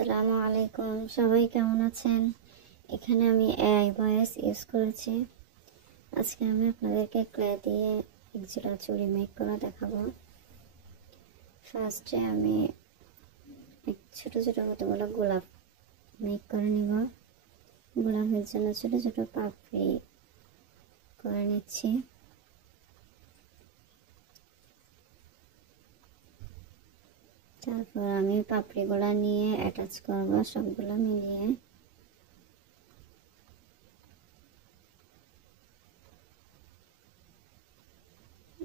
আসসালামু আলাইকুম, সবাই কেমন আছেন? এখানে আমি এআই ভয়েস ইউজ করেছি। আজকে আমি আপনাদেরকে ক্লে দিয়ে এক জোড়া চুড়ি মেক করা দেখাবো। ফার্স্টে আমি ছোট ছোট কতগুলো গোলাপ মেক করে নিব। গোলাপের জন্য ছোট ছোট পাপড়ি করে নিচ্ছি। তারপর আমি পাপড়িগুলা নিয়ে অ্যাটাচ করব সবগুলো মিলিয়ে।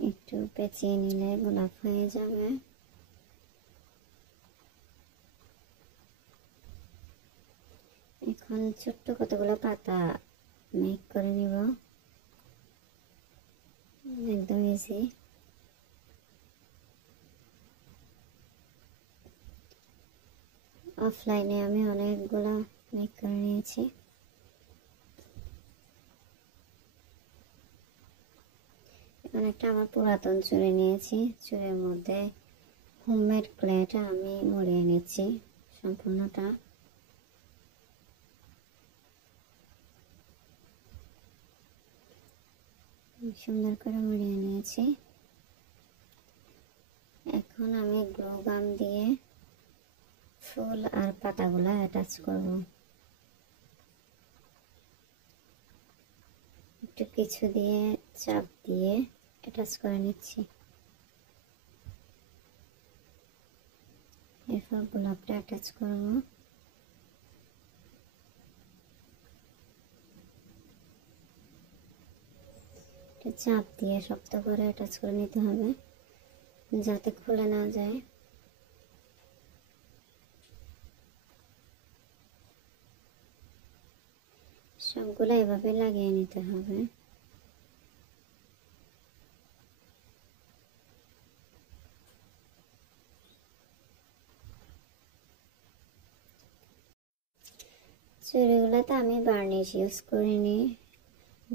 একটু পেঁচিয়ে নিলে গোলাপ হয়ে যাবে। এখন ছোট্ট কতগুলো পাতা মেক করে নিব, একদম ইজি। অফলাইনে আমি অনেকগুলো মেক করে নিয়েছি। এখন একটা আমার পুরাতন চুড়ি নিয়েছি, চুড়ির মধ্যে হোমমেড ক্লেটা আমি মুড়িয়ে নিচ্ছি সম্পূর্ণটা। সুন্দর করে মুড়িয়ে নিয়েছি। এখন আমি গ্লু গাম দিয়ে ফুল আর পাতাগুলো অ্যাটাচ করব। একটু কিছু দিয়ে চাপ দিয়ে অ্যাটাচ করে নিচ্ছি। এরপর গোলাপটা অ্যাটাচ করব। চাপ দিয়ে শক্ত করে অ্যাটাচ করে নিতে হবে যাতে খুলে না যায়। সবগুলো এভাবে লাগিয়ে নিতে হবে। চুড়িগুলোতে আমি বার্নিশ ইউজ করিনি,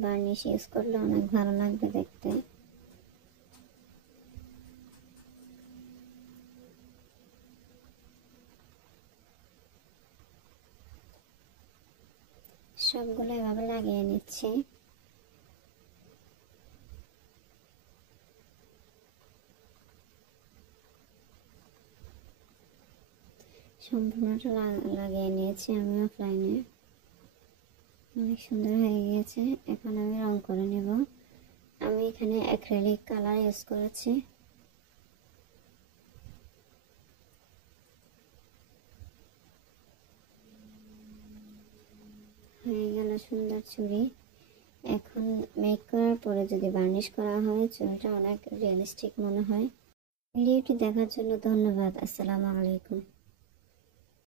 বার্নিশ ইউজ করলে অনেক ভালো লাগবে দেখতে। সবগুলো এভাবে লাগিয়ে নিচ্ছি। সম্পূর্ণটা লাগিয়ে নিয়েছি আমি অফলাইনে। অনেক সুন্দর হয়ে গিয়েছে। এখন আমি রং করে নেব। আমি এখানে অ্যাক্রিলিক কালার ইউজ করেছি। হয়ে গেল সুন্দর চুড়ি। এখন মেক করার পরে যদি বার্নিশ করা হয় চুড়িটা অনেক রিয়েলিস্টিক মনে হয়। ভিডিওটি দেখার জন্য ধন্যবাদ। আসসালামু আলাইকুম।